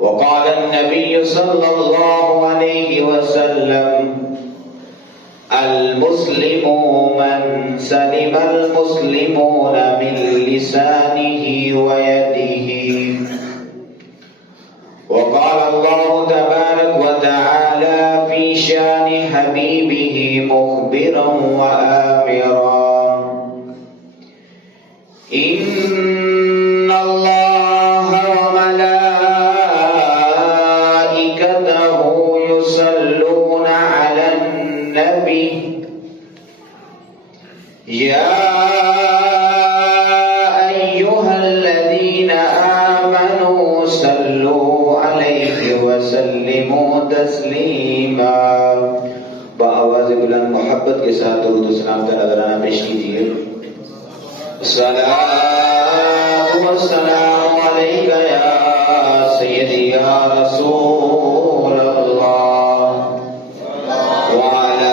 وقال النبي صلى الله عليه وسلم المسلم من سلم المسلمون من لسانه ويده. وقال الله تبارك وتعالى في شان حبيبه مخبرا وآمرا إن الله وملائكته يصلون على النبي يا أيها الذين آمنوا صلوا عليه وسلموا تسلیما. بآواز بلند محبت کے ساتھ درود و سلام کا نذرانہ پیش کیجیے. الصلاۃ والسلام علیک یا سیدی یا رسول اللہ وعلی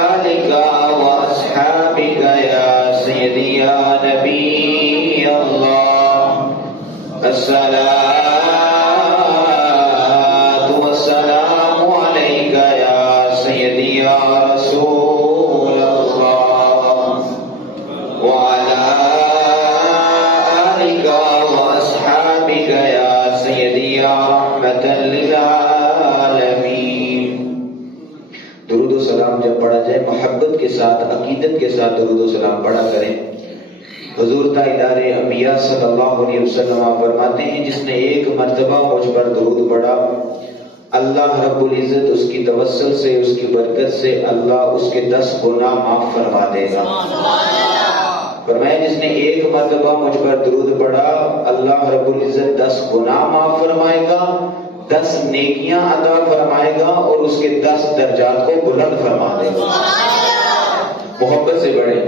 آلک واصحابک یا سیدی یا نبی اللہ. الصلاۃ والسلام علیک یا سیدی یا رسول اللہ وعلی آلک واصحابک یا سیدی یا رحمۃ للعالمین. درود و سلام جب پڑھا جائے محبت کے ساتھ عقیدت کے ساتھ درود و سلام پڑھا کریں. حضور تاجدار انبیاء صلی اللہ علیہ وسلم فرماتے ہیں جس نے ایک مرتبہ مجھ پر درود پڑھا اللہ رب العزت اس کی توسل سے اس کی برکت سے اللہ اس کے 10 گناہ معاف فرما دے گا. فرمایا جس نے ایک مرتبہ مجھ پر درود پڑھا اللہ رب العزت 10 گناہ معاف فرمائے گا، 10 نیکیاں عطا فرمائے گا اور اس کے 10 درجات کو بلند فرما دے گا. محبت سے بڑھے.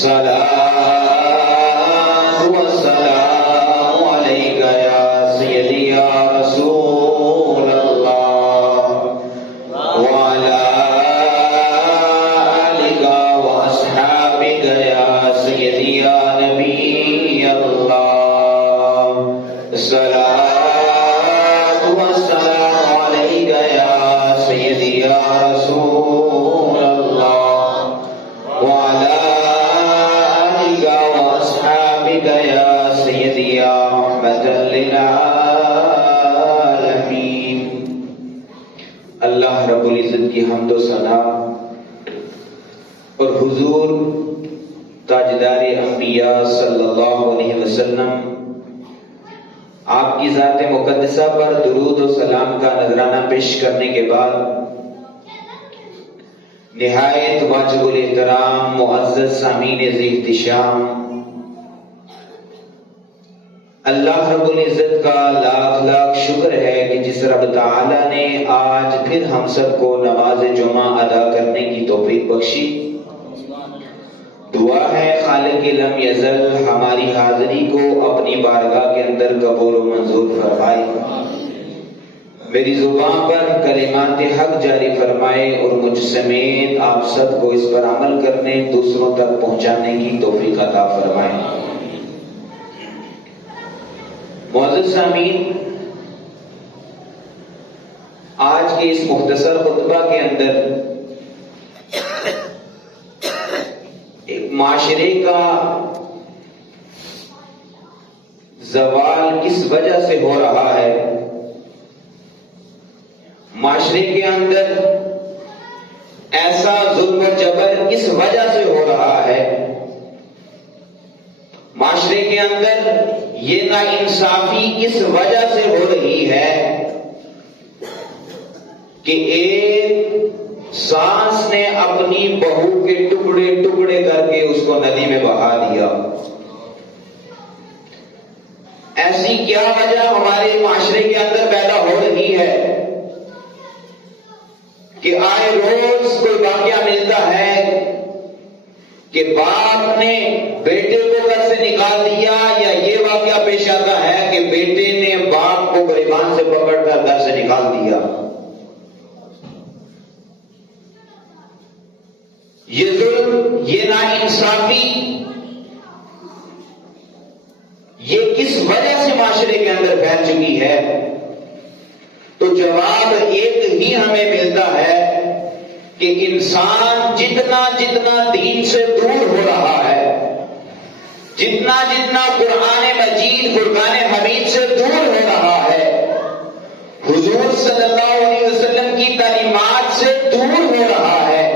صلاۃ والسلام علیک یا سیدی یا رسول اللہ وعلی آلک واصحابک یا سیدی یا نبی اللہ. صلاۃ والسلام علیک یا سیدی یا رسول اللہ وعلی یا سیدی یا رحمۃ للعالمین. اللہ رب العزت کی حمد و ثنا اور حضور تاجدار انبیاء صلی اللہ علیہ وسلم آپ کی ذات مقدسہ پر درود و سلام کا نذرانہ پیش کرنے کے بعد نہایت واجب الاحترام معزز سامعین ذی احتشام اللہ رب العزت کا لاکھ لاکھ شکر ہے کہ جس رب تعالی نے آج پھر ہم سب کو نماز جمعہ ادا کرنے کی توفیق بخشی. دعا ہے خالق لم یزل ہماری حاضری کو اپنی بارگاہ کے اندر قبول و منظور فرمائے. میری زبان پر کلمات حق جاری فرمائے اور مجھ سمیت آپ سب کو اس پر عمل کرنے دوسروں تک پہنچانے کی توفیق عطا فرمائے. معزز سامعین، آج کے اس مختصر خطبہ کے اندر ایک معاشرے کا زوال کس وجہ سے ہو رہا ہے، معاشرے کے اندر ایسا ظلم و جبر کس وجہ سے ہو رہا ہے، معاشرے کے اندر یہ ناانصافی کس وجہ سے ہو رہی ہے کہ ایک سانس نے اپنی بہو کے ٹکڑے ٹکڑے کر کے اس کو ندی میں بہا دیا. ایسی کیا وجہ ہمارے معاشرے کے اندر پیدا ہو رہی ہے کہ آئے روز کوئی واقعہ ملتا ہے کہ باپ نے بیٹے کو گھر سے نکال دیا، یا یہ واقعہ پیش آتا ہے کہ بیٹے نے باپ کو گریبان سے پکڑ کر گھر سے نکال دیا. یہ ظلم، یہ ناانصافی، یہ کس وجہ سے معاشرے کے اندر پھیل چکی تو جواب ایک ہی ہمیں ملتا ہے کہ انسان جتنا جتنا دین سے دور ہو رہا ہے، جتنا جتنا قرآن مجید فرقان حمید سے دور ہو رہا ہے، حضور صلی اللہ علیہ وسلم کی تعلیمات سے دور ہو رہا ہے،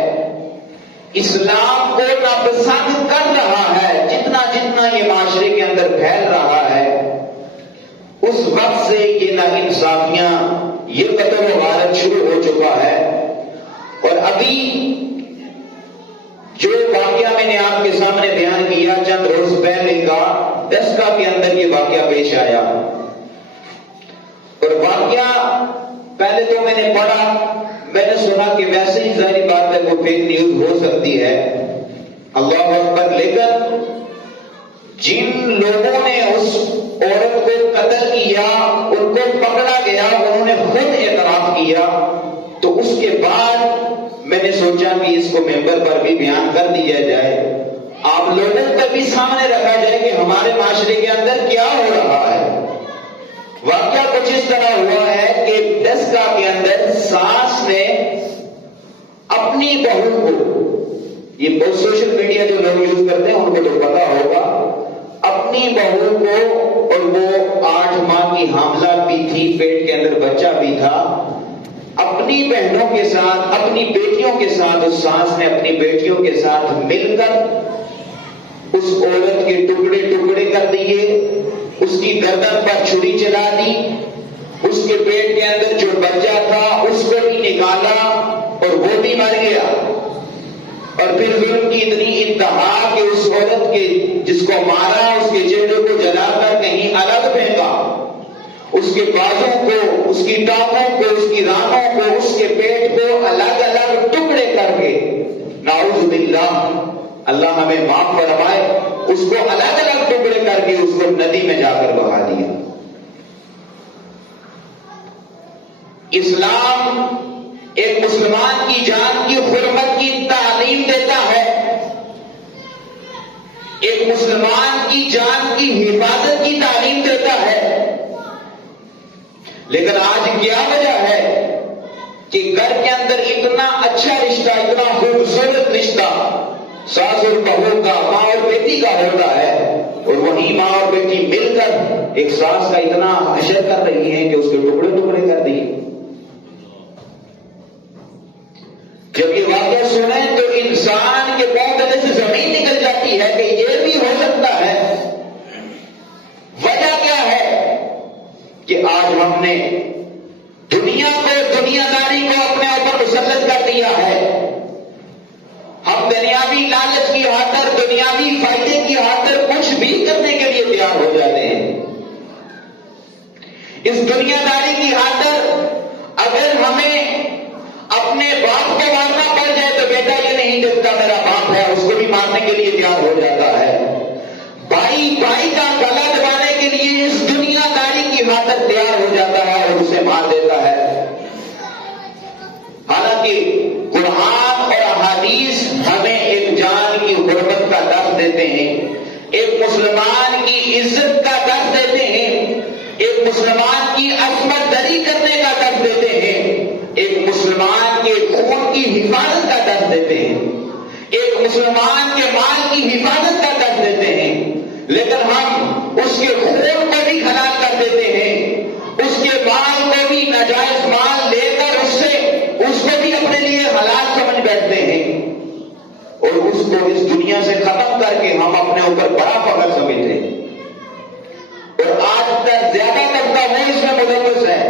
اسلام کو ناپسند کر رہا ہے، جتنا جتنا یہ معاشرے کے اندر پھیل رہا ہے، اس وقت سے یہ ناانصافیاں، یہ قتل و غارت شروع ہو چکا ہے۔ اور ابھی جو واقعہ میں نے آپ کے سامنے بیان کیا چند روز پہلے کا، دسکا کے اندر یہ واقعہ پیش آیا، اور واقعہ پہلے تو میں نے پڑھا، میں نے سنا کہ ویسے ہی ظاہری بات ہے وہ فیک نیوز ہو سکتی ہے، اللہ اکبر، لیکن جن لوگوں نے اس عورت کو قتل کیا، ان کو پکڑا گیا، انہوں نے خود اعتراف کیا، تو اس کے بعد میں نے سوچا کہ اس کو ممبر پر بھی بیان کر دیا جائے، آپ لوگوں کو بھی سامنے رکھا جائے کہ ہمارے معاشرے کے اندر کیا ہو رہا ہے۔ واقعہ کچھ اس طرح ہوا ہے کہ دسکا کے اندر ساس نے اپنی بہو کو، یہ بہت سوشل میڈیا جو لوگ یوز کرتے ہیں ان کو تو پتا ہوگا، اپنی بہو کو، اور وہ 8 ماہ کی حاملہ بھی تھی، پیٹ کے اندر بچہ بھی تھا، اپنی بہنوں کے ساتھ، اپنی بیٹیوں کے ساتھ، اس ساس نے اپنی بیٹیوں کے ساتھ مل کر اس عورت کے ٹکڑے ٹکڑے کر دیے، اس کی گردن پر چھری چلا دی، اس کے پیٹ کے اندر جو بچہ تھا اس کو بھی نکالا اور وہ بھی مر گیا، اور پھر ظلم کی اتنی انتہا کہ اس عورت کے جس کو مارا اس کے چہرے کو جلا کر کہیں الگ پھینکا، اس کے بازوں کو، اس کی ٹانگوں کو، اس کی رانوں کو، اس کے پیٹ کو الگ الگ ٹکڑے کر کے، نعوذ باللہ، اللہ ہمیں معاف فرمائے، اس کو الگ الگ ٹکڑے کر کے اس کو ندی میں جا کر بہا دیا۔ اسلام ایک مسلمان کی جان کی حرمت کی تعلیم دیتا ہے، ایک مسلمان کی جان کی حفاظت کی تعلیم دیتا ہے، لیکن آج کیا وجہ ہے کہ گھر کے اندر اتنا اچھا رشتہ، اتنا خوبصورت رشتہ ساس اور بہو کا، ماں اور بیٹی کا ہوتا ہے، اور وہیں ماں اور بیٹی مل کر ایک ساس کا اتنا حشر کر رہی ہیں کہ اس کے ٹکڑے ٹکڑے کر دیے۔ جب یہ واقعہ سنیں تو انسان کے پاؤں تلے سے زمین نکل جاتی ہے کہ یہ بھی ہو سکتا ہے۔ وجہ کیا ہے کہ آج ہم نے دنیا کو، دنیا داری کو اپنے اوپر مسلط کر دیا ہے، ہم دنیاوی لالچ کی خاطر، دنیاوی فائدے کی خاطر کچھ بھی کرنے کے لیے تیار ہو جاتے ہیں۔ اس دنیا داری کی خاطر اگر ہمیں اپنے باپ کو مارنا پڑ جائے تو بیٹا یہ نہیں دیکھتا میرا باپ ہے، اس کو بھی مارنے کے لیے تیار ہو جاتا ہے۔ بھائی بھائی کا گلا دبانے کے لیے اس دنیا داری کی خاطر تیار ہو جاتا ہے اور اسے مار دیتا ہے۔ حالانکہ قرآن اور احادیث ہمیں ایک جان کی حرمت کا درس دیتے ہیں، ایک مسلمان کی عزت کا درس دیتے ہیں، ایک مسلمان کی عصمت دری کرنے کا درس دیتے ہیں، ایک مسلمان کے خون کی حفاظت کا درس دیتے ہیں، ایک مسلمان کے مال کی حفاظت کا درس دیتے ہیں، لیکن ہم اس کے خون کو بھی حلال کر دیتے ہیں، اس کے مال کو بھی ناجائز مال لے کر اس کو بھی اپنے لیے حلال سمجھ بیٹھتے ہیں، اور اس کو اس دنیا سے ختم کر کے ہم اپنے اوپر بڑا فخر سمجھتے ہیں۔ اور آج تک زیادہ طبقہ وہ اس میں ملوث ہے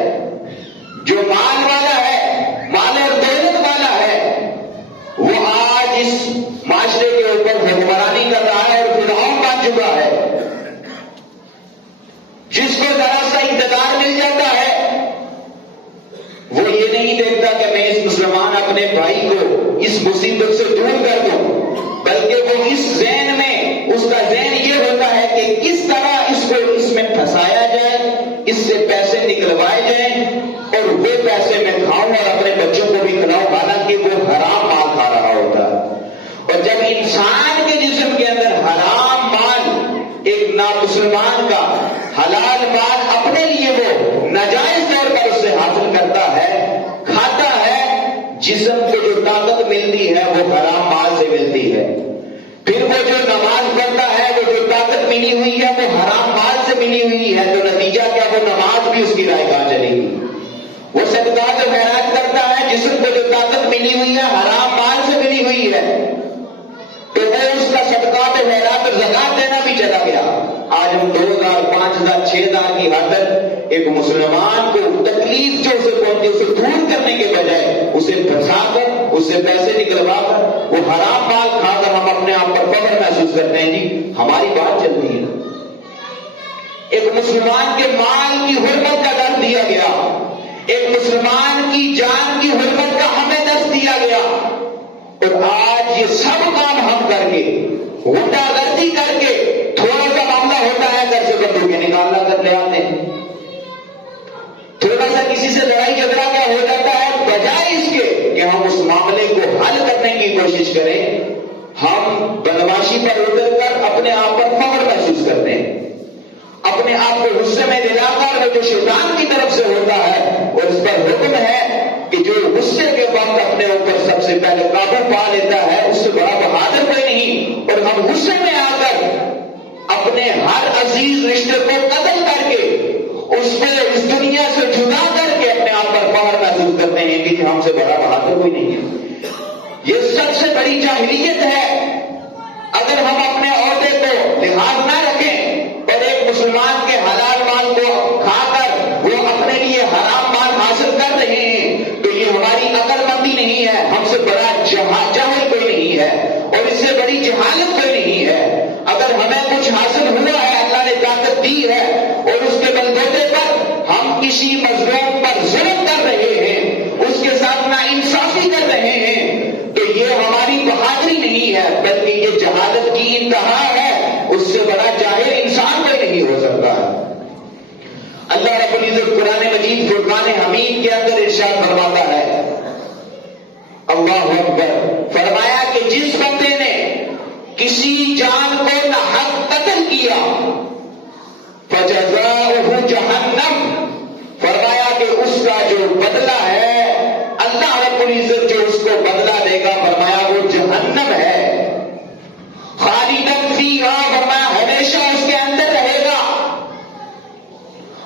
جو مال والا ہے، مال اور دولت والا ہے، وہ آج اس معاشرے کے اوپر حکمرانی کر رہا ہے اور فرعون بن چکا ہے۔ جس کو ذرا سا اقتدار مل جاتا ہے وہ یہ نہیں دیکھتا کہ میں اس مسلمان اپنے بھائی کو اس مصیبت سے دور کر دوں، بلکہ وہ اس ذہن میں، اس کا ذہن یہ ہوتا ہے کہ کس طرح اس کو اس میں پھنسایا جائے، اس سے پیسے نکلوائے جائیں اور وہ پیسے میں کھاؤں اور اپنے بچوں کو بھی کھلاؤں، حالانکہ وہ حرام مال کھا رہا ہوتا ہے۔ اور جب انسان کے جسم کے اندر حرام مال ایک نامسلمان کا حلال مال اپنے لیے وہ ناجائز طور پر اس سے حاصل کرتا جسم کو جو طاقت ملتی ہے وہ حرام مال سے ملتی ہے. پھر وہ جو نماز پڑھتا ہے وہ جو طاقت ملی ہوئی ہے وہ حرام مال سے ملی ہوئی ہے. تو نتیجہ کیا؟ وہ نماز بھی اس کی رائے کہاں چلے گی. وہ صدقات و خیرات کرتا ہے، جسم کو جو طاقت ملی ہوئی ہے حرام مال سے ملی ہوئی ہے، تو وہ اس کا صدقات و خیرات اور زکات دینا بھی چلا گیا. آج ہم 2000 5000 6000 کی خاطر ایک مسلمان کو تکلیف جو اسے پہنچتی اسے دور کرنے کے بجائے اسے پھنسا کر اس سے پیسے نکلوا کر وہ حرام مال کھا کر ہم اپنے آپ پر فخر محسوس کرتے ہیں. جی ہماری بات چلتی ہے. ایک مسلمان کے مال کی حرمت کا درس دیا گیا، ایک مسلمان کی جان کی حرمت کا ہمیں درس دیا گیا، اور آج یہ سب کام ہم کر کے غنڈہ گردی کر کے تھوڑا سا معاملہ ہوتا ہے گھر سے بندوقیں نکالنا کر لے آتے ہیں. تھوڑا سا کسی سے لڑائی جھگڑا کیا ہو جاتا ہے، بجائے اس کے کہ ہم اس معاملے کو حل کرنے کی کوشش کریں ہم بدماشی پر اتر کر اپنے آپ پر فخر محسوس کرتے ہیں. اپنے آپ کو غصے میں دلا کر وہ جو شیطان کی طرف سے ہوتا ہے اور اس پر حکم ہے کہ جو غصے کے وقت اپنے اوپر سب سے پہلے قابو پا لیتا ہے اس سے بڑا بہادر کوئی نہیں، اور ہم غصے میں آ کر اپنے ہر عزیز رشتے کو قتل کر کے اس کو اس دنیا سے جدا کر کے اپنے آپ پر فخر محسوس کرتے ہیں کہ ہم سے بڑا بہادر کوئی نہیں ہے. یہ سب سے بڑی جاہلیت ہے. اگر ہم اپنے عہدے کو لحاظ نہ رکھیں اور ایک مسلمان کے حلال مال کو کھا کر وہ اپنے لیے حرام مال حاصل کر رہے ہیں تو یہ ہماری عقل مندی نہیں ہے. ہم سے بڑا جاہل کوئی نہیں ہے اور اس سے بڑی جہالت کوئی نہیں ہے. اگر ہمیں کچھ حاصل ہوا ہے، اللہ نے طاقت دی ہے اور اس کے بلبوتے پر ہم کسی مظلوم پر ظلم کر رہے ہیں، اس کے ساتھ ناانصافی کر رہے ہیں، تو یہ ہماری بہادری نہیں ہے بلکہ یہ جہالت کی انتہا ہے. اس سے بڑا جاہل انسان کوئی نہیں ہو سکتا. اللہ رب العزت قرآن مجید فرقان حمید کے اندر ارشاد فرماتا ہے، اللہ اکبر، فرمایا کہ جس بندے نے کسی جان کو ناحق قتل کیا فجزاؤہ جہنم، فرمایا کہ اس کا جو بدلہ ہے اللہ رب العزت جو اس کو بدلہ دے گا فرمایا وہ جہنم ہے. خالدن فیہا، فرمایا ہمیشہ اس کے اندر رہے گا.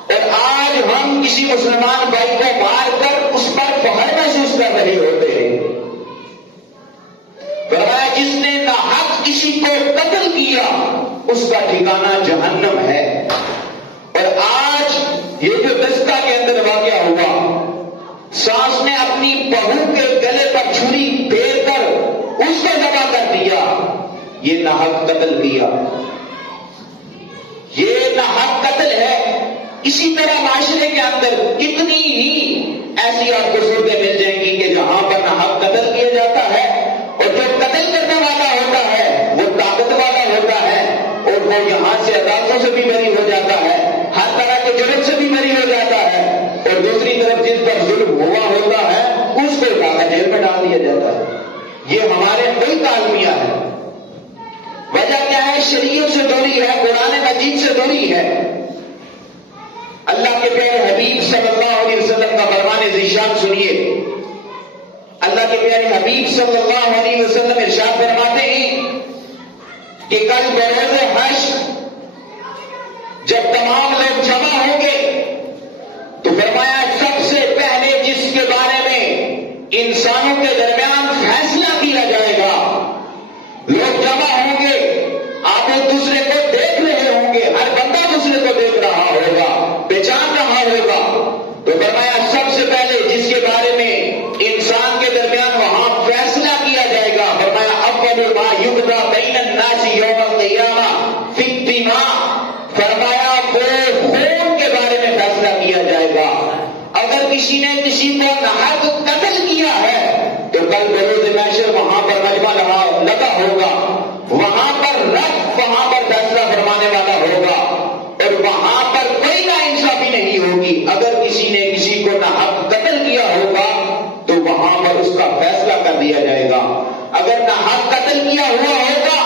اور آج ہم کسی مسلمان بھائی کو مار کر اس پر فخر محسوس کر رہے ہوتے ہیں. فرمایا جس نے ناحق کسی کو قتل کیا اس کا ٹھکانہ جہنم ہے. اور آج یہ جو دستہ کے اندر واقعہ ہوا، ساس نے اپنی بہو کے گلے پر چھری پھیر کر اس کو ذبح کر دیا، یہ ناحق قتل کیا، یہ ناحق قتل ہے. اسی طرح معاشرے کے اندر کتنی ہی ایسی آپ کو صورتیں مل جائیں گی کہ جہاں پر ناحق قتل کیا جاتا ہے اور جو قتل کرنے والا ہوتا ہے وہ طاقت والا ہوتا ہے اور وہ یہاں سے عدالتوں سے بھی بری ہو جاتا ہے، ہر طرح کے جرم سے بھی بری ہو جاتا ہے، اور دوسری طرف جس پر ظلم ہوا ہوتا ہے اس کو ڈاکہ جیل میں ڈال دیا جاتا ہے. یہ ہمارے ملک کا المیہ ہے. وجہ کیا ہے؟ شریعت سے دوری ہے، قرآن مجید سے دوری ہے. اللہ کے پیارے حبیب صلی اللہ علیہ وسلم کا فرمان ذیشان سنیے. اللہ کے پیارے حبیب صلی اللہ علیہ وسلم ارشاد فرماتے ہیں کہ کل بروز حشر جب تمام لوگ جمع ہوں گے تو فرمایا سب سے پہلے جس کے بارے میں انسانوں کے درمیان فیصلہ کیا جائے گا، لوگ جمع ہوں گے، آپ ایک دوسرے کو دیکھ رہے ہوں گے، ہر بندہ دوسرے کو دیکھ رہا ہوگا، پہچان رہا ہوگا، تو فرمایا سب سے پہلے جس کے بارے میں انسان کے درمیان وہاں فیصلہ کیا جائے گا، فرمایا اول ما یقضی بین الناس یوم القیامہ فی الدماء، فرمایا وہ خون کے بارے میں فیصلہ کیا جائے گا. اگر کسی نے کسی کو ناحق قتل کیا ہے تو کل بروز محشر وہاں پر مجمع لگا ہوگا، وہاں پر رب وہاں پر فیصلہ فرمانے والا ہوگا اور وہاں پر کوئی ناانصافی نہیں ہوگی. اگر کسی نے کسی کو ناحق قتل کیا ہوگا تو وہاں پر اس کا فیصلہ کر دیا جائے گا. اگر ناحق قتل کیا ہوا ہوگا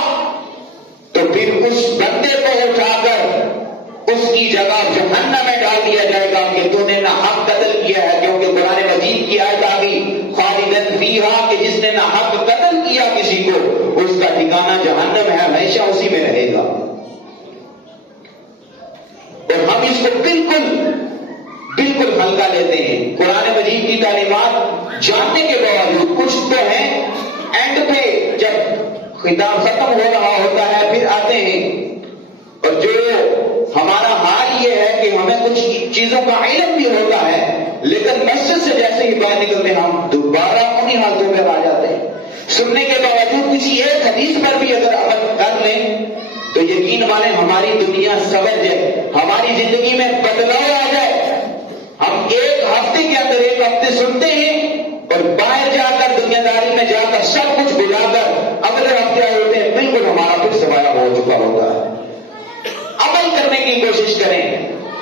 تو پھر اس بندے کو اٹھا کر اس کی جگہ جہنم میں ڈال دیا جائے گا کہ تو نے ناحق قتل کیا ہے، کیونکہ قرآن مجید کی آیت آ گئی خالدن فی جاننے کے باوجود کچھ تو ہیں اینڈ پہ جب خطاب ختم ہو رہا ہوتا ہے پھر آتے ہیں، اور جو ہمارا حال یہ ہے کہ ہمیں کچھ چیزوں کا علم بھی ہوتا ہے لیکن مسجد سے جیسے ہی باہر نکلتے ہیں ہم دوبارہ انہی حالتوں میں آ جاتے ہیں۔ سننے کے باوجود کسی ایک حدیث پر بھی اگر عمل کر لیں تو یقین مانیں ہماری دنیا سنور جائے، ہماری زندگی میں بدلاؤ آ جائے۔ ہم ایک ہفتے کے اندر ایک ہفتے سنتے ہیں اور باہر جا کر دنیا داری میں جا کر سب کچھ بلا کر اگلے ہفتے آئے ہوتے ہیں، بالکل ہمارا پھر سوایا ہو چکا ہوگا۔ عمل کرنے کی کوشش کریں،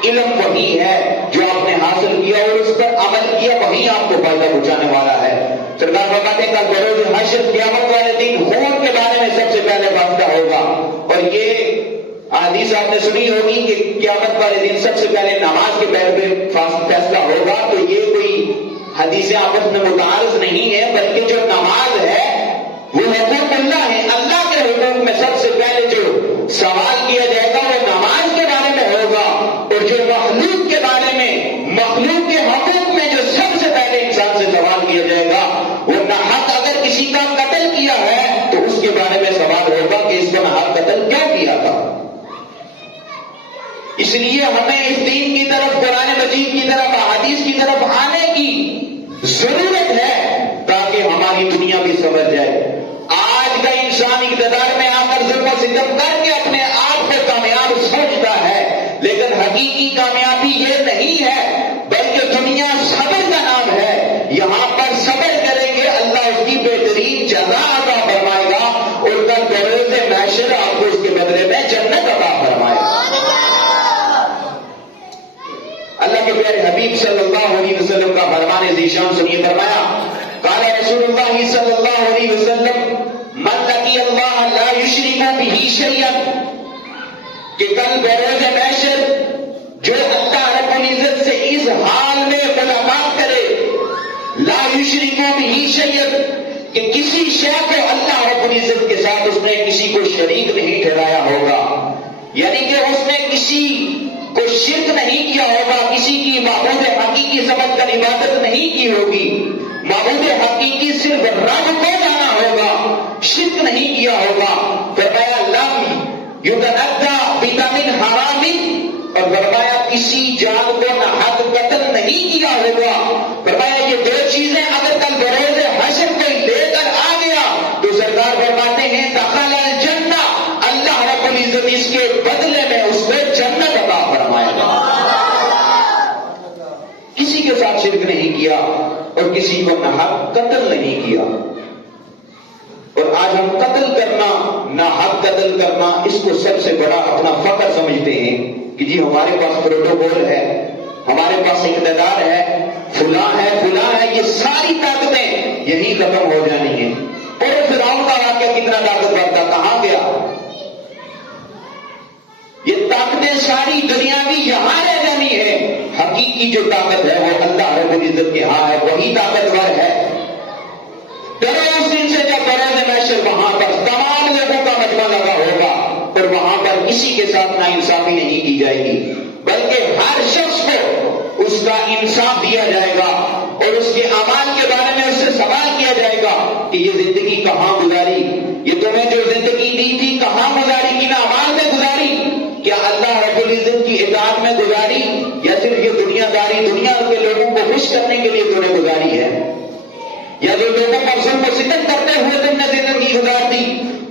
علم وہی ہے جو آپ نے حاصل کیا اور اس پر عمل کیا وہی آپ کو فائدہ پہنچانے والا ہے۔ سرکار فرماتے ہیں کل بروز حشر قیامت والے دن خون کے بارے میں سب سے پہلے فیصلہ ہوگا، اور یہ حدیث آپ نے سنی ہوگی کہ قیامت والے دن سب سے پہلے نماز کے پیر پہ فیصلہ ہوگا، تو یہ کوئی حدیثیں آپس میں متعارض نہیں ہے، بلکہ جو نماز ہے وہ حقوق اللہ ہے، اللہ کے حقوق میں سب سے پہلے جو سوال کیا جائے گا وہ نماز کے بارے میں ہوگا، اور جو مخلوق کے بارے میں مخلوق کے حقوق میں جو سب سے پہلے انسان سے سوال کیا جائے گا وہ ناحق اگر کسی کا قتل کیا ہے تو اس کے بارے میں سوال ہوگا کہ اس کو ناحق قتل کیوں کیا تھا۔ اس لیے ہمیں اس دین کی طرف، قرآن مجید کی طرف، احادیث کی طرف آنے کی ضرورت ہے تاکہ ہماری دنیا بھی سنور جائے۔ آج کا انسان اقتدار میں آ کر ظلم و ستم کر کے اپنے آپ کو کامیاب سمجھتا ہے، لیکن حقیقی کامیابی یہ نہیں ہے بلکہ دنیا صبر کا نام ہے۔ یہاں پر صبر کریں گے اللہ اس کی بہترین جزا عطا فرمائے گا، اور کل بروز محشر آپ کو اس کے بدلے میں جنت عطا فرمائے گا۔ اللہ کے پیارے حبیب صلی اللہ علیہ وسلم کا فرمان ذیشان سنیے، فرمایا قال رسول اللہ صلی اللہ علیہ وسلم من لقی اللہ لا یشرک بہ شیئا، کہ کل بروز محشر جو اللہ رب العزت سے اس حال میں ملاقات کرے، لا یشرک بہ شیئا، کہ کسی شے کو اللہ رب العزت کے ساتھ اس نے کسی کو شریک نہیں ٹھہرایا ہوگا، یعنی کہ اس نے کسی کو شرک نہیں کیا ہوگا، کسی کی معبود حقیقی سمجھ کر عبادت نہیں کی ہوگی، معبود حقیقی صرف رب کو جانا ہوگا، شرک نہیں کیا ہوگا۔ فرمایا لم یتندا بدم حرام، اور فرمایا کسی جان کو ناحق قتل نہیں کیا ہوگا۔ فرمایا یہ دو چیزیں اگر کل بروز حشر کوئی لے کر آ گیا تو سرکار فرماتے ہیں دخل الجنہ، اللہ رب العزت اس کے بدلے میں اس کو جنت عطا فرمائے گا۔ کسی کے ساتھ شرک نہیں کیا اور کسی کو ناحق قتل نہیں کیا۔ اور آج ہم قتل کرنا، ناحق قتل کرنا، اس کو سب سے بڑا اپنا فخر سمجھتے ہیں کہ جی ہمارے پاس پروٹوکول ہے، ہمارے پاس اقتدار ہے، فلاں ہے فلاں ہے، یہ ساری طاقتیں یہی ختم ہو جانی ہیں۔ اور فرعون کا واقعہ کتنا طاقتور تھا، کہاں گیا؟ یہ طاقتیں ساری دنیاوی یہاں رہ جانی ہے، حقیقی جو طاقت ہے وہ اللہ رب العزت کے ہاں ہے، وہی طاقتور ہے۔ ڈرو اس دن سے جب بروز محشر وہاں پر تمام لوگوں کا مجمع لگا ہوگا اور وہاں پر کسی کے ساتھ ناانصافی نہیں کی جائے گی، بلکہ ہر شخص کو اس کا انصاف دیا جائے گا اور اس کے اعمال کے بارے میں اس سے سوال کیا جائے گا کہ یہ زندگی کہاں گزاری، یہ تمہیں جو زندگی دی تھی کہاں گزاری، کن اعمال میں گزاری، کیا اللہ رب العزت کی اطاعت میں گزاری یا صرف یہ دنیا داری، دنیا کے لوگوں کو خوش کرنے کے لیے تم نے گزاری ہے، یا جو لوگوں پر ظلم و ستم کرتے ہوئے تم نے زندگی گزار دی،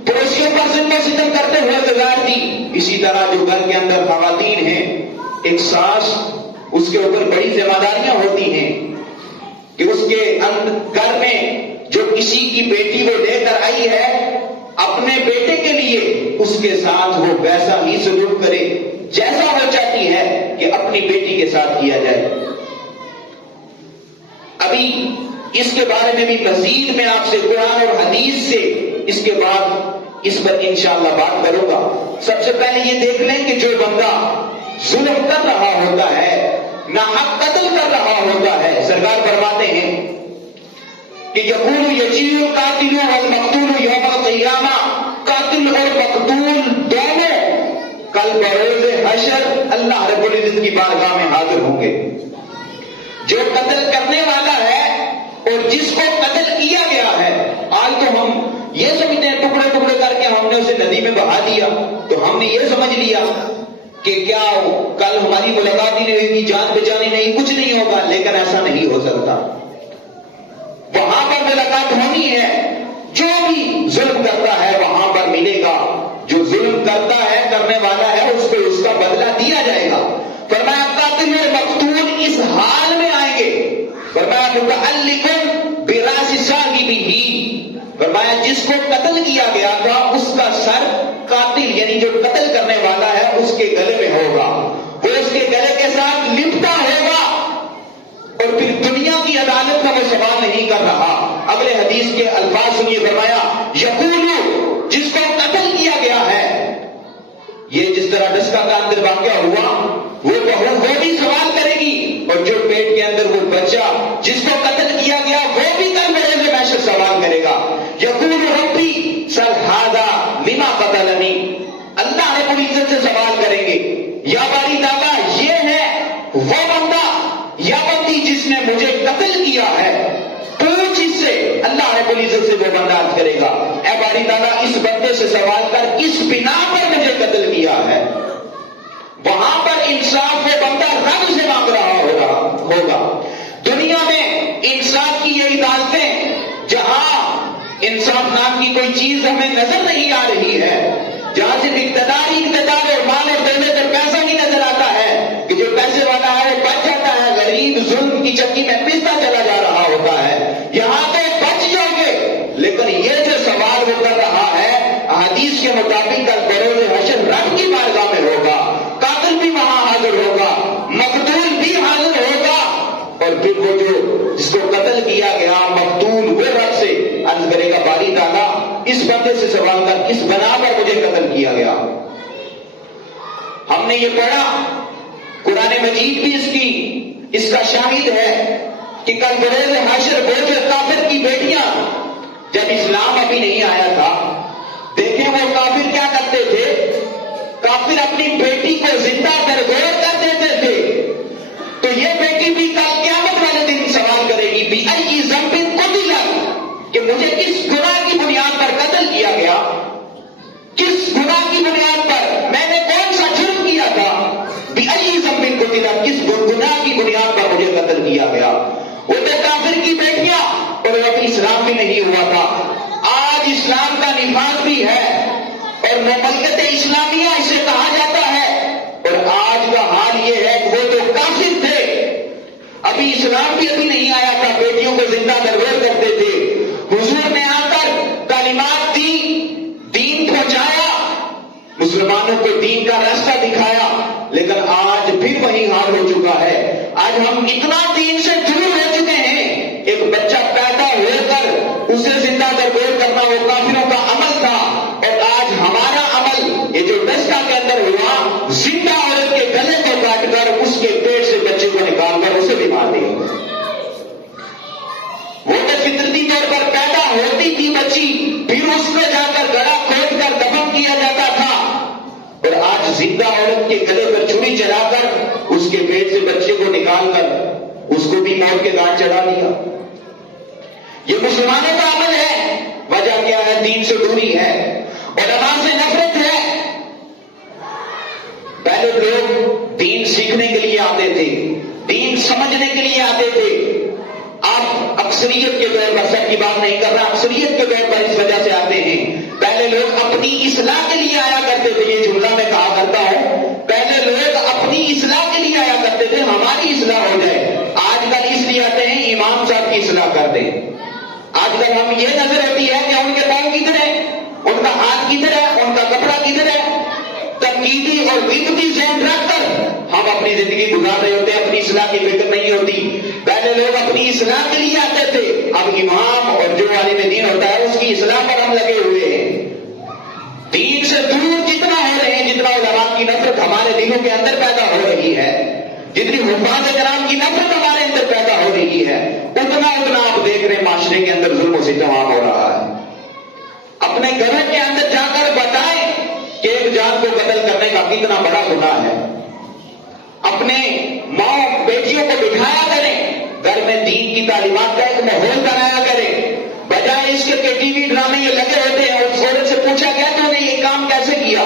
پڑوسیوں پر ظلم و ستم کرتے ہوئے گزار دی۔ اسی طرح جو گھر کے اندر خواتین ہیں، ایک ساس، اس کے اوپر بڑی ذمہ داریاں ہوتی ہیں کہ اس کے گھر میں جو کسی کی بیٹی وہ لے کر آئی ہے، اپنے بیٹے کے لیے اس کے ساتھ وہ ویسا ہی سلوک کرے جیسا وہ چاہتی ہے کہ اپنی بیٹی کے ساتھ کیا جائے۔ ابھی اس کے بارے میں بھی مزید میں آپ سے قرآن اور حدیث سے اس کے بعد اس پر انشاءاللہ بات کروں گا۔ سب سے پہلے یہ دیکھ لیں کہ جو بندہ ظلم کر رہا ہوتا ہے، ناحق قتل کر رہا ہوتا ہے، سرکار فرماتے ہیں کہ یقول یجیع القاتل والمقتول یوم القیامہ، قاتل اور مقتول دونوں کل بروز حشر اللہ رب العزت کی بارگاہ میں حاضر ہوں گے۔ جو قتل کرنے والا ہے اور جس کو قتل کیا گیا ہے، آج تو ہم یہ سمجھتے ہیں ٹکڑے ٹکڑے کر کے ہم نے اسے ندی میں بہا دیا، تو ہم نے یہ سمجھ لیا کہ کیا کل ہماری ملاقات ہی نہیں ہوگی، جان بچانی نہیں، کچھ نہیں ہوگا، لیکن ایسا نہیں ہو سکتا۔ وہاں پر ملاقات ہونی ہے، جو بھی ظلم کرتا ہے وہاں پر ملے گا، جو ظلم کرتا ہے، کرنے والا ہے، اس کو اس کا بدلہ دیا جائے گا۔ فرمایا قاتل اور مقتول اس حال میں آئیں گے، فرمایا متعلق براس صاحبہ، فرمایا جس کو قتل کیا گیا تھا اس کا سر قاتل یعنی جو قتل کرنے والا ہے اس کے گلے میں ہوگا، وہ اس کے گلے کے ساتھ لپٹا ہوگا، اور پھر دنیا کی عدالت کا وہ سوال نہیں کر رہا۔ اگلے حدیث کے الفاظ سنیے، فرمایا یقول، جس کو قتل کیا گیا ہے، یہ جس طرح ڈسکا کا اندر واقعہ ہوا، وہ بہو وہ بھی سوال کرے گی، اور جو پیٹ کے اندر وہ بچہ جس کو قتل کیا گیا وہ بھی کل میرے سے محشر سوال کرے گا۔ یقول ربی سل ھذا لما قتلنی، اللہ رب العزت سے سوال کریں گے، یا باری تعالیٰ یہ ہے وہ بندہ یا بندی جس نے مجھے قتل کیا ہے، پوچھ اس سے، اللہ رب العزت سے وہ بندہ عرض کرے گا، اے باری تعالیٰ اس بندے سے سوال کر کس بنا پر مجھے قتل کیا ہے۔ وہاں پر انصاف وہ بندہ رب سے مانگ رہا ہوگا۔ دنیا میں انصاف کی یہ عدالتیں جہاں انصاف نام کی کوئی چیز ہمیں نظر نہیں آ رہی ہے، جہاں صرف اقتدار اور مال اور دولت اور پیسہ ہی نظر آتا ہے کہ جو پیسے والا ہے وہ بچ جاتا ہے، غریب ظلم کی چکی میں پستا چلا جا رہا ہوتا ہے، یہاں تو بچ جاؤ گے، لیکن یہ جو سوال وہ کر رہا ہے حدیث کے مطابق کل بروز حشر رب کی بارگاہ میں ہوگا، قاتل بھی وہاں حاضر ہوگا، مقتول بھی حاضر ہوگا، اور پھر وہ جو جس کو قتل کیا گیا مقتول وہ رب سے عرض کرے گا، باری تعالیٰ اس بندے سے سوال کر کس بنا پر مجھے قتل کیا گیا۔ ہم نے یہ پڑھا، قرآن مجید بھی اس کا شاہد ہے کہ کل بروز حشر وہ جو کافر کی بیٹیاں، جب اسلام ابھی نہیں آیا تھا، دیکھیں وہ کافر کیا کرتے تھے، کافر اپنی بیٹی کو زندہ درگور کر دیتے تھے، تو یہ بیٹی بھی کل قیامت والے دن سوال کرے گی بِأَيِّ ذَنبٍ قُتِلَتْ، کہ مجھے کس گناہ کی بنیاد پر قتل کیا گیا، کس گناہ کی بنیاد پر، میں نے کون سا جرم کیا تھا، بِأَيِّ ذَنبٍ قُتِلَتْ، کس گناہ کی بنیاد پر مجھے قتل کیا گیا۔ وہ تو کافر کی بیٹیاں، اور وہ ابھی اسلام بھی نہیں ہوا تھا، آج اسلام کا نفاذ بھی ہے اور مملکت اسلامیہ اسے کہا جاتا ہے، اور آج کا حال یہ ہے کہ وہ تو کافر تھے، ابھی اسلام بھی ابھی نہیں آیا تھا، بیٹیوں کو زندہ درگور کرتے تھے، حضور نے آ کر کلمات دی، دین پہنچایا، مسلمانوں کو دین کا راستہ دکھایا، لیکن آج پھر وہی حال ہو چکا ہے۔ آج ہم اتنا دین سے دور ہو چکے ہیں، ایک بچہ پیدا ہو کر اسے زندہ درگور کرنا وہ کافروں کا عمل تھا، اور آج ہمارا عمل یہ جو ڈسکا کے اندر ہوا، زندہ عورت کے گلے کو کاٹ کر اس کے پیٹ سے بچے کو نکال کر اسے بھی مار دیا۔ وہ تو فطرتی طور پر پیدا ہوتی تھی بچی، پھر اس کو جا کر گڑا کھود کر دفن کیا جاتا تھا، اور آج زندہ عورت کے گلے پر چھری چلا کر اس کے پیٹ سے بچے کو نکال کر اس کو بھی موت کے گھاٹ چڑھا دیا۔ یہ مسلمانوں کا عمل ہے، وجہ کیا ہے؟ دین سے دوری ہے، علماء سے نفرت ہے۔ پہلے لوگ دین سیکھنے کے لیے آتے تھے، دین سمجھنے کے لیے آتے تھے، آپ اکثریت کے طور پر، سب کی بات نہیں کر رہا، اکثریت کے طور پر اس وجہ سے آتے ہیں۔ پہلے لوگ اپنی اصلاح کے لیے آیا کرتے تھے، یہ جملہ میں کہا کرتا ہوں، پہلے لوگ اپنی اصلاح کے لیے آیا کرتے تھے، ہماری اصلاح ہو جائے۔ آج کل اس لیے آتے ہیں امام صاحب کی اصلاح کر دیں۔ آج کل ہم یہ نظر ہوتی ہے کہ ان کے پاؤں کدھر ہے، ان کا ہاتھ کدھر ہے، ان کا کپڑا کدھر ہے، تنقیدی اور غیبتی ذہن رکھ کر ہم اپنی زندگی گزار رہے ہوتے ہیں، اپنی اصلاح کی فکر نہیں ہوتی۔ پہلے لوگ اپنی اصلاح کے لیے آتے تھے، اب امام اور جو عالم دین ہوتا ہے اس کی اصلاح پر ہم لگے ہوئے ہیں۔ دین سے دور جتنا ہو رہے ہیں، جتنا علماء کی نفرت ہمارے دلوں کے اندر پیدا ہو رہی ہے، جتنی حفاظ کرام کی نفرت ہمارے اندر پیدا ہو رہی ہے، اتنا آپ دیکھ رہے ہیں معاشرے کے اندر ظلم و ستم عام ہو رہا ہے۔ اپنے گھروں کے اندر جا کر بتائیں کہ ایک جان کو قتل کرنے کا کتنا بڑا گناہ ہے۔ اپنے ماں بیٹیوں کو بٹھایا کریں، گھر میں دین دین کی تعلیمات کا ایک ماحول بنایا کرے، بجائے اس کے کہ ٹی وی ڈرامے یہ لگے ہوتے ہیں. اور اس عورت سے پوچھا گیا تو نے یہ کام کیسے کیا؟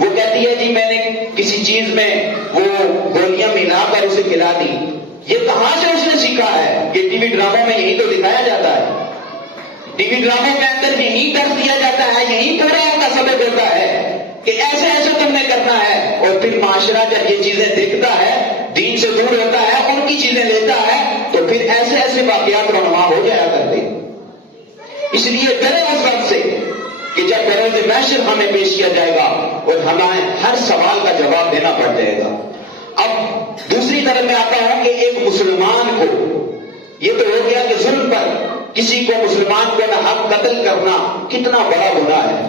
وہ کہتی ہے جی میں نے کسی چیز میں وہ گولیاں ملا کر اسے کھلا دی. یہ کہاں سے اس نے سیکھا ہے؟ کہ ٹی وی ڈراموں میں یہی تو دکھایا جاتا ہے، ٹی وی ڈراموں کے اندر یہی درس دیا جاتا ہے، یہی پورا ان کا سبق ہوتا ہے کہ ایسے ایسے تم نے کرنا ہے. اور پھر معاشرہ جب یہ چیزیں دیکھتا ہے، دین سے دور ہوتا ہے، ان کی چیزیں لیتا ہے، تو پھر ایسے ایسے واقعات رونما ہو جایا کرتے. اس لیے ڈرے اس وقت سے کہ جب بروز محشر ہمیں پیش کیا جائے گا اور ہمیں ہر سوال کا جواب دینا پڑ جائے گا. اب دوسری طرف میں آتا ہوں کہ ایک مسلمان کو یہ تو ہو گیا کہ ظلم پر کسی کو مسلمان کو نہ حق قتل کرنا کتنا بڑا گناہ ہے.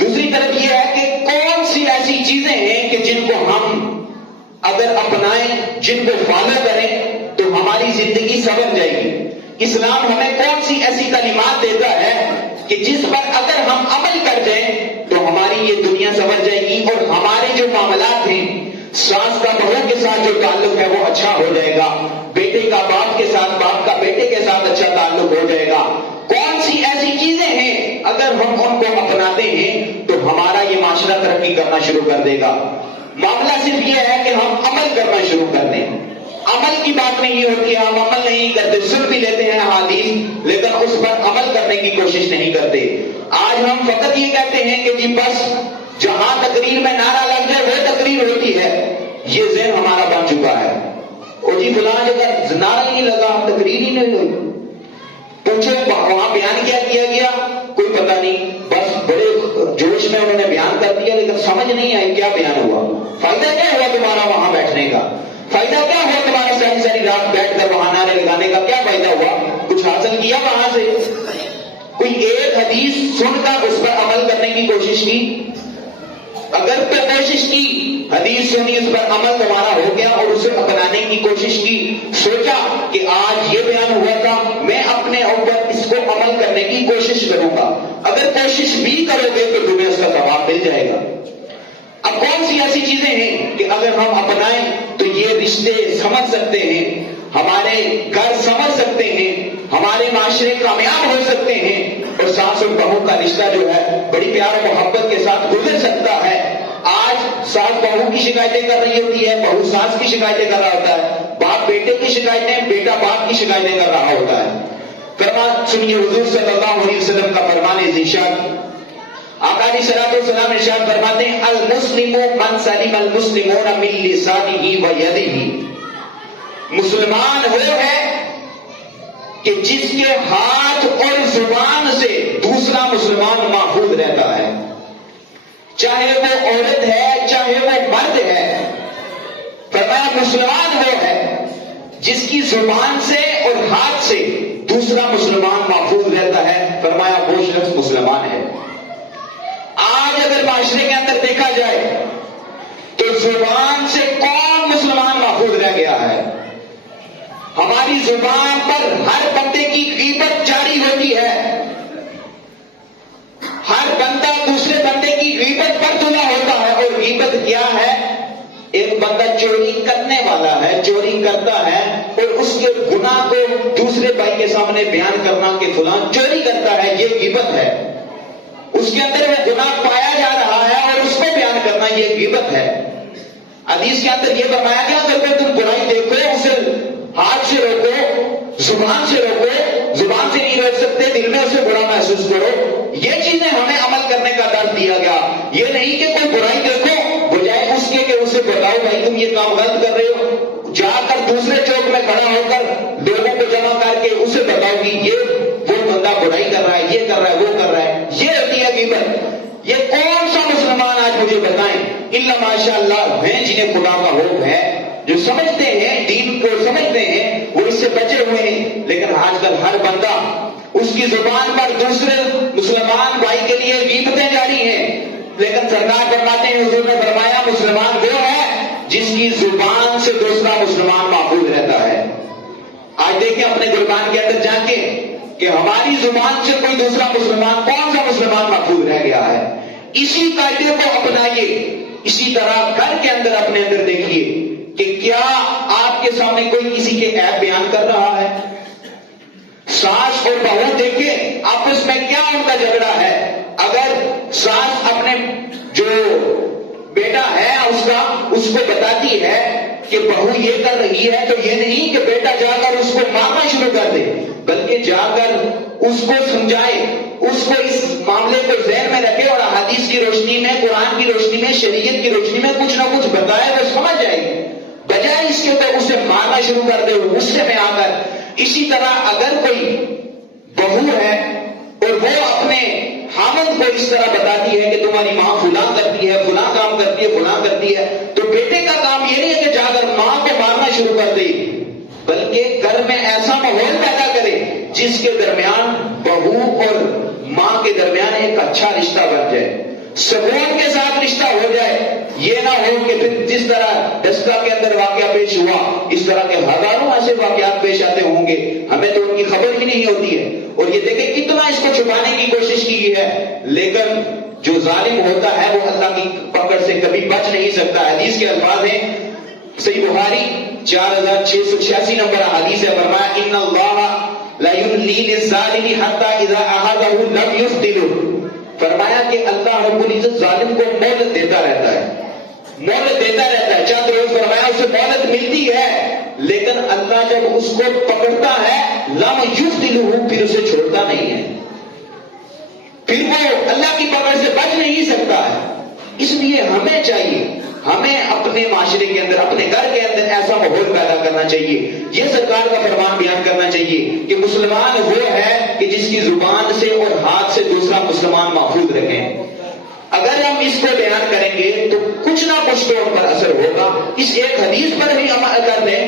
دوسری طرف یہ ہے کہ کون سی ایسی چیزیں ہیں کہ جن کو ہم اگر اپنائیں، جن کو فالو کریں تو ہماری زندگی سنور جائے گی. اسلام ہمیں کون سی ایسی تعلیمات دیتا ہے کہ جس پر اگر ہم عمل کر دیں تو ہماری یہ دنیا سنور جائے گی اور ہمارے جو معاملات ہیں، ساس کا بہو کے ساتھ جو تعلق ہے وہ اچھا ہو جائے گا، بیٹے کا باپ کے ساتھ، باپ کا بیٹے کے ساتھ اچھا تعلق ہو جائے گا. کون سی ایسی چیزیں ہیں اگر ہم ان کو اپناتے ہیں تو ہمارا یہ معاشرہ ترقی کرنا شروع کر دے گا. معاملہ صرف یہ ہے کہ ہم عمل کرنا شروع کر دیں. عمل کی بات میں یہ ہوتی ہے ہم عمل نہیں کرتے، سن بھی لیتے ہیں حدیث لیکن اس پر عمل کرنے کی کوشش نہیں کرتے. آج ہم فقط یہ کہتے ہیں کہ جی بس جہاں تقریر میں نعرہ لگ جائے وہ تقریر ہوتی ہے. یہ ذہن ہمارا بن چکا ہے. اور جی فلاں جگہ نعرہ نہیں لگا، تقریر ہی نہیں ہوئی، پوچھو وہاں بیان کیا کیا گیا کوئی پتہ نہیں، بس بڑے جوش میں انہوں نے بیان کر دیا لیکن سمجھ نہیں آئی کیا بیان ہوا. فائدہ کیا ہوا تمہارا وہاں بیٹھنے کا؟ فائدہ کیا ہوا تمہارا ساری ساری رات بیٹھ کر وہاں نعرے لگانے کا؟ کیا فائدہ ہوا؟ کچھ حاصل کیا وہاں سے؟ کوئی ایک حدیث سن کر اس پر عمل کرنے کی کوشش کی؟ اگر تو کوشش کی، حدیث سنی، اس پر عمل تمہارا ہو گیا اور اسے اپنانے کی کوشش کی، سوچا کہ آج یہ بیان ہوا تھا میں اپنے اوپر اس کو عمل کرنے کی کوشش کروں گا. اگر کوشش بھی کرو گے تو تمہیں اس کا ثواب مل جائے گا. اب کون سی ایسی چیزیں ہیں کہ اگر ہم اپنائیں تو یہ رشتے سمجھ سکتے ہیں، ہمارے گھر سمجھ سکتے ہیں، ہمارے معاشرے کامیاب ہو سکتے ہیں اور ساس اور بہو کا رشتہ جو ہے بڑی پیار و محبت کے ساتھ گزر سکتا ہے. آج ساس بہو کی شکایتیں کر رہی ہوتی ہے، بہو ساس کی شکایتیں کر رہا ہوتا ہے، باپ بیٹے کی شکایتیں، بیٹا باپ کی شکایتیں کر رہا ہوتا ہے. فرمان سنیے حضور صلی اللہ علیہ وسلم کا فرمان ذیشان. آقا علیہ الصلوۃ والسلام ارشاد فرماتے ہیں المسلم من سلم المسلمون من لسانه و یده. مسلمان وہ ہے کہ جس کے ہاتھ اور زبان سے دوسرا مسلمان محفوظ رہتا ہے، چاہے وہ عورت ہے چاہے وہ مرد ہے. فرمایا مسلمان وہ ہے جس کی زبان سے اور ہاتھ سے دوسرا مسلمان محفوظ رہتا ہے. فرمایا وہ شخص مسلمان ہے. آج اگر معاشرے کے اندر دیکھا جائے تو زبان سے کون مسلمان محفوظ رہ گیا ہے؟ ہماری زبان پر ہر بندے کی غیبت جاری ہوتی ہے، ہر بندہ دوسرے بندے کی غیبت پر تلا ہوتا ہے. اور غیبت کیا ہے؟ ایک بندہ چوری کرنے والا ہے، چوری کرتا ہے اور اس کے گناہ کو دوسرے بھائی کے سامنے بیان کرنا کہ فلاں چوری کرتا ہے، یہ غیبت ہے. اس کے اندر وہ گناہ پایا جا رہا ہے اور اس کو بیان کرنا یہ غیبت ہے. حدیث کے اندر یہ فرمایا گیا اگر تم برائی دیکھو اسے ہاتھ سے روکو، زبان سے روکو. زبان سے نہیں روک سکتے، دل میں اسے برا محسوس کرو. یہ چیزیں ہمیں عمل کرنے کا درد دیا گیا. یہ نہیں کہ کوئی برائی دیکھو بجائے اس کے کہ اسے بتاؤ بھائی تم یہ کام غلط کر رہے ہو، جا کر دوسرے چوک میں کھڑا ہو کر لوگوں کو جمع کر کے اسے بتاؤ کہ یہ وہ بندہ برائی کر رہا ہے، یہ کر رہا ہے، وہ کر رہا ہے. یہ ہوتی ہے غیبت. یہ کون سا مسلمان آج مجھے بتائیں الا ماشاء اللہ ہیں جنہیں خدا کا خوف ہے، جو سمجھتے ہیں دین کو سمجھتے ہیں، وہ اس سے بچے ہوئے ہیں. لیکن آج کل ہر بندہ اس کی زبان پر دوسرے مسلمان بھائی کے لیے غیبتیں جاری ہیں. لیکن سرکار فرماتے ہیں، حضور نے فرمایا مسلمان وہ ہے جس کی زبان سے دوسرا مسلمان محفوظ رہتا ہے. آج دیکھیں اپنے قربان کے اندر جا کے کہ ہماری زبان سے کوئی دوسرا مسلمان، کون سا مسلمان محفوظ رہ گیا ہے. اسی قاعدے کو اپنائیے. اسی طرح گھر کے اندر اپنے اندر دیکھیے کہ کیا آپ کے سامنے کوئی کسی کے عیب بیان کر رہا ہے؟ ساس اور بہو دیکھیں آپس میں کیا ان کا جھگڑا ہے. اگر ساس اپنے جو بیٹا ہے اس کو بتاتی ہے کہ بہو یہ کر رہی ہے، تو یہ نہیں کہ بیٹا جا کر اس کو مارنا شروع کر دے، بلکہ جا کر اس کو سمجھائے، اس کو اس معاملے کو ذہن میں رکھے اور حدیث کی روشنی میں، قرآن کی روشنی میں، شریعت کی روشنی میں کچھ نہ کچھ بتائے، وہ سمجھ جائے گی. بجائے اس کے تو اسے مارنا شروع کر دے غصے میں آ کر. اسی طرح اگر کوئی بہو ہے اور وہ اپنے خاوند کو اس طرح بتاتی ہے کہ تمہاری ماں فلاں کرتی ہے، فلاں کام کرتی ہے، فلاں کرتی ہے، تو بیٹے کا کام یہ نہیں ہے کہ جا کر ماں کو مارنا شروع کر دے، بلکہ گھر میں ایسا ماحول پیدا کرے جس کے درمیان بہو اور ماں کے درمیان ایک اچھا رشتہ بن جائے، سکون کے ساتھ رشتہ ہو جائے. یہ نہ ہو کہ پھر جس طرح ڈسکا کے اندر واقعہ پیش ہوا اس طرح کے ہزاروں ایسے واقعات پیش آتے ہوں گے، ہمیں تو ان کی خبر بھی نہیں ہوتی ہے. اور یہ دیکھیں کتنا اس کو چھپانے کی کوشش کی گئی ہے، لیکن جو ظالم ہوتا ہے وہ اللہ کی پکڑ سے کبھی بچ نہیں سکتا. حدیث کے الفاظ ہیں صحیح بخاری 4686 نمبر حدیث ہے، فرمایا ان اللہ لا یملی للظالم حتی اذا اخذہ لم یفضلہ. فرمایا کہ اللہ رب العزت ظالم کو مہلت دیتا رہتا ہے، مہلت دیتا رہتا ہے. چند روز فرمایا اسے مہلت ملتی ہے، لیکن اللہ جب اس کو پکڑتا ہے لم یفضلہ، پھر اسے چھوڑتا نہیں ہے، پھر وہ اللہ کی پکڑ سے بچ نہیں سکتا ہے. اس لیے ہمیں چاہیے، ہمیں اپنے معاشرے کے اندر، اپنے گھر کے اندر ایسا ماحول پیدا کرنا چاہیے. یہ سرکار کا فرمان بیان کرنا چاہیے کہ مسلمان وہ ہے کہ جس کی زبان سے اور ہاتھ سے دوسرا مسلمان محفوظ رکھیں. اگر ہم اس کو بیان کریں گے تو کچھ نہ کچھ تو ان پر اثر ہوگا. اس ایک حدیث پر ہی عمل کر لیں.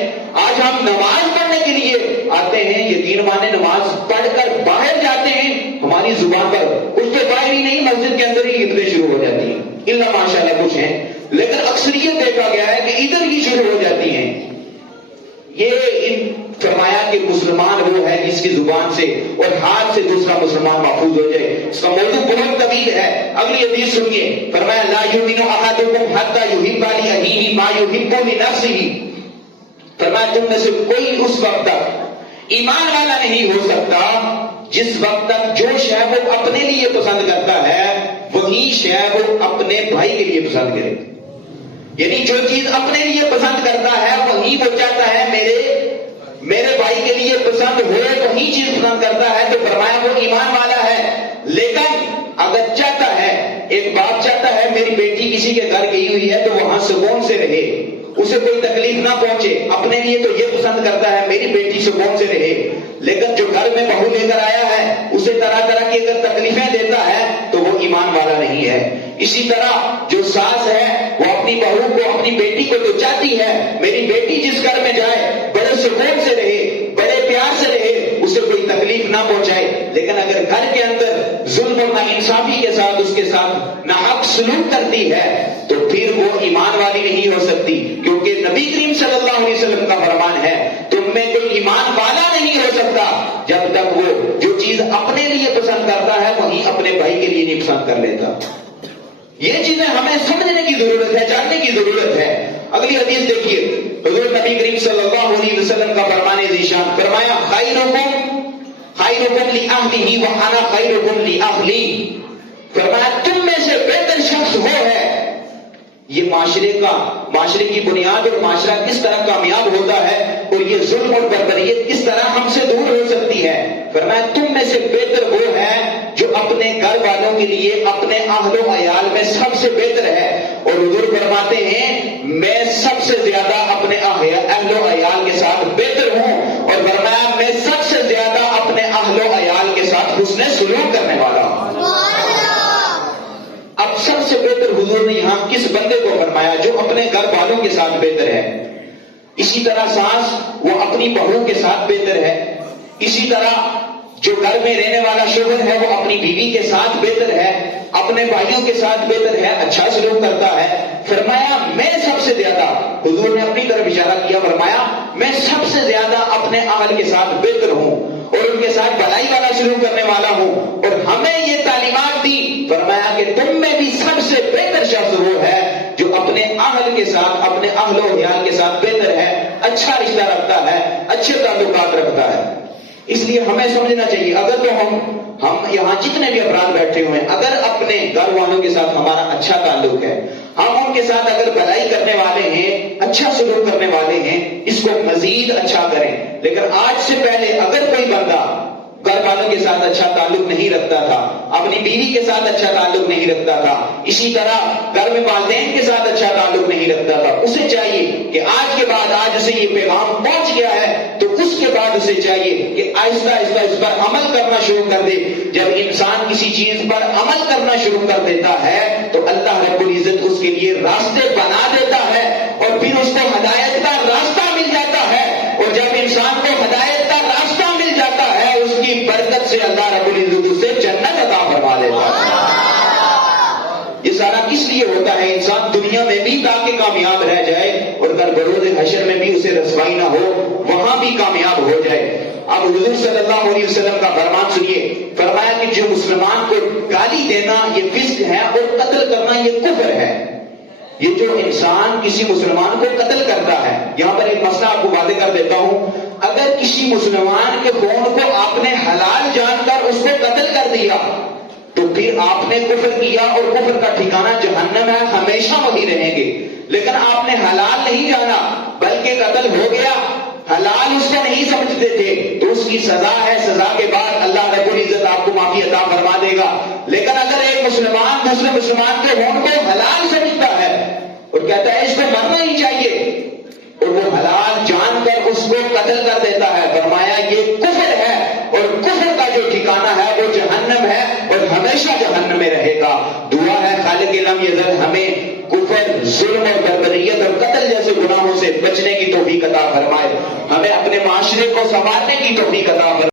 آج ہم نماز پڑھنے کے لیے آتے ہیں، یقین مانے نماز پڑھ کر باہر جاتے ہیں، ہماری زبان پر اس کے باہر ہی نہیں مسجد کے اندر ہی عیدیں شروع ہو جاتی ہیں. اللہ ماشاء اللہ کچھ ہیں، لیکن اکثریت دیکھا گیا ہے کہ ادھر ہی شروع ہو جاتی ہیں. یہ فرمایا کہ مسلمان وہ ہے جس کی زبان سے اور ہاتھ سے دوسرا مسلمان محفوظ ہو جائے. اس کا موضوع بہت طویل ہے، اگلی حدیث سنیے. فرمایا لا یؤمن احدکم حتی یحب لاخیہ ما یحب لنفسہ. فرمایا تم میں سے کوئی اس وقت تک ایمان والا نہیں ہو سکتا جس وقت تک جو شے وہ اپنے لیے پسند کرتا ہے وہی شے وہ اپنے بھائی کے لیے پسند کرے. یعنی جو چیز اپنے لیے پسند کرتا ہے وہی وہ چاہتا ہے میرے بھائی کے لیے پسند ہو، وہی چیز پسند کرتا ہے، تو فرمایا وہ ایمان والا ہے. لیکن اگر چاہتا ہے، ایک باپ چاہتا ہے میری بیٹی کسی کے گھر گئی ہوئی ہے تو وہاں سکون سے رہے، اسے کوئی تکلیف نہ پہنچے، اپنے لیے تو یہ پسند کرتا ہے میری بیٹی سکون سے رہے، لیکن جو گھر میں بہو لے کر آیا ہے اسے طرح طرح کی اگر تکلیفیں دیتا ہے تو وہ ایمان والا نہیں ہے. اسی طرح جو ساس ہے وہ اپنی بہو کو، اپنی بیٹی کو تو چاہتی ہے میری بیٹی جس گھر میں جائے بڑے سکون سے رہے، بڑے پیار سے رہے، اسے کوئی تکلیف نہ پہنچائے. لیکن اگر گھر کے اندر ظلم اور ناانصافی کے ساتھ اس کے ساتھ ناحق سلوک کرتی ہے تو پھر وہ ایمان والی نہیں ہو سکتی. کیونکہ نبی کریم صلی اللہ علیہ وسلم کا فرمان ہے تم میں کوئی ایمان والا نہیں ہو سکتا جب تک وہ جو چیز اپنے لیے پسند کرتا ہے وہی اپنے بھائی کے لیے نہیں پسند کر لیتا. یہ چیزیں ہمیں سمجھنے کی ضرورت ہے، جاننے کی ضرورت ہے. اگلی حدیث دیکھیے، حضور نبی کریم صلی اللہ علیہ وسلم کا فرمان ذیشان. فرمایا خیرکم لأہلہ وأنا خیرکم لأہلی. فرمایا تم میں سے بہتر شخص وہ ہے. یہ معاشرے کی بنیاد اور معاشرہ کس طرح کامیاب ہوتا ہے اور یہ ظلم اور بربریت کس طرح ہم سے دور ہو سکتی ہے. فرمایا تم میں سے بہتر وہ ہے جو اپنے گھر والوں کے لیے اپنے اہل و عیال میں سب سے بہتر ہے. اور حضور فرماتے ہیں میں سب سے زیادہ اپنے اہل و عیال کے ساتھ بہتر ہوں، اور فرمایا میں سب سے زیادہ اپنے اہل و عیال کے ساتھ حسن سلوک کرنے والا ہوں. اب سب سے بہتر حضور نے یہاں کس بندے کو فرمایا؟ جو اپنے گھر والوں کے ساتھ بہتر ہے. اسی طرح ساس وہ اپنی بہو کے ساتھ بہتر ہے. اسی طرح جو گھر میں رہنے والا شوہر ہے وہ اپنی بیوی کے ساتھ بہتر ہے، اپنے بھائیوں کے ساتھ بہتر ہے، اچھا سلوک کرتا ہے. فرمایا میں سب سے زیادہ، حضور نے اپنی طرف اشارہ کیا، فرمایا میں سب سے زیادہ اپنے اہل کے ساتھ بہتر ہوں اور ان کے ساتھ بھلائی والا سلوک کرنے والا ہوں. اور ہمیں یہ تعلیمات دی، فرمایا کہ تم میں بھی سب سے بہتر شخص وہ ہے جو اپنے اہل کے ساتھ، اپنے اہل و عیال کے ساتھ بہتر ہے، اچھا رشتہ رکھتا ہے، اچھے تعلقات رکھتا ہے. اس لیے ہمیں سمجھنا چاہیے، اگر تو ہم یہاں جتنے بھی افراد بیٹھے ہوئے ہیں، اگر اپنے گھر والوں کے ساتھ ہمارا اچھا تعلق ہے، ہم ان کے ساتھ اگر بھلائی کرنے والے ہیں، اچھا سلوک کرنے والے ہیں، اس کو مزید اچھا کریں۔ لیکن آج سے پہلے اگر کوئی بندہ گھر والوں کے ساتھ اچھا تعلق نہیں رکھتا تھا، اپنی بیوی کے ساتھ اچھا تعلق نہیں رکھتا تھا، اسی طرح گھر میں والدین کے ساتھ اچھا تعلق نہیں رکھتا تھا، اسے چاہیے کہ آج کے بعد، آج اسے یہ پیغام پہنچ گیا ہے تو اس کے بعد اسے چاہیے کہ آہستہ آہستہ اس پر عمل کرنا شروع کر دے۔ جب انسان کسی چیز پر عمل کرنا شروع کر دیتا ہے تو اللہ رب العزت اس کے لیے راستے بنا دیتا ہے اور پھر اس کو ہدایت کا راستہ مل جاتا ہے، اور جب انسان کو ہدایت کا راستہ مل جاتا ہے اس کی برکت سے اللہ رب العزت اسے جنت عطا فرما دیتا ہے۔ یہ سارا کس لیے ہوتا ہے؟ انسان دنیا میں بھی تاکہ کامیاب رہ جائے اور کل بروز حشر میں بھی اسے رسوائی نہ ہو، وہاں بھی کامیاب ہو جائے۔ اب حضور صلی اللہ علیہ وسلم کا فرمان سنیے، فرمایا کہ جو مسلمان کو گالی دینا یہ فسق ہے اور قتل کرنا یہ کفر ہے۔ یہ جو انسان کسی مسلمان کو قتل کرتا ہے، یہاں پر ایک مسئلہ آپ کو واضح کر دیتا ہوں، اگر کسی مسلمان کے خون کو آپ نے حلال جان کر اس کو قتل کر دیا تو پھر آپ نے کفر کیا، اور کفر کا ٹھکانہ جہنم ہے، ہمیشہ وہی رہیں گے۔ لیکن آپ نے حلال نہیں جانا بلکہ قتل ہو گیا، حلال اس کو نہیں سمجھتے تھے تو اس کی سزا ہے، سزا کے بعد اللہ رب العزت آپ کو معافی عطا فرما دے گا۔ لیکن اگر ایک مسلمان دوسرے مسلمان کے خون کو حلال سمجھتا ہے اور کہتا ہے اس کو مرنا ہی چاہیے، اور وہ حلال جان کر اس کو قتل کر دیتا ہے، فرمایا یہ کفر ہے، اور کفر کا جو ٹھکانہ ہے وہ جہنم ہے اور ہمیشہ جہنم میں رہے گا۔ دعا ہے خالق لم یزل ہمیں کفر، ظلم اور بربریت اور قتل جیسے گناہوں سے بچنے کی توفیق عطا فرمائے، ہمیں اپنے معاشرے کو سنوارنے کی توفیق عطا فرمائے۔